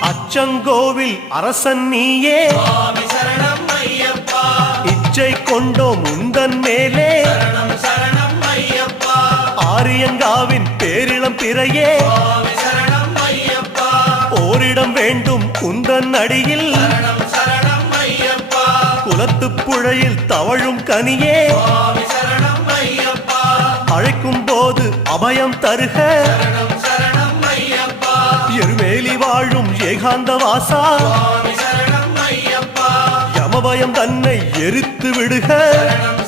அச்சங்கோவில் அரசன் நீயே சுவாமி சரணம் ஐயப்பா. இச்சை கொண்டோம் உந்தன் மேலே சரணம் சரணம் ஐயப்பா. ஆரியங்காவின் பேரிளம் பிறையே சுவாமி சரணம் ஐயப்பா. ஓரிடம் வேண்டும் குந்தன் அடியில் சரணம் சரணம் ஐயப்பா. குலத்துப் புழையில் தவழும் கனியே சுவாமி சரணம் ஐயப்பா. அழைக்கும் போது அபயம் தருக சரணம் சரணம் ஐயப்பா. எருமேலி வாழும் ஏகாந்த வாசா சுவாமி சரணம் ஐயப்பா. யமபயம் தன்னை எரித்து விடுக சரணம்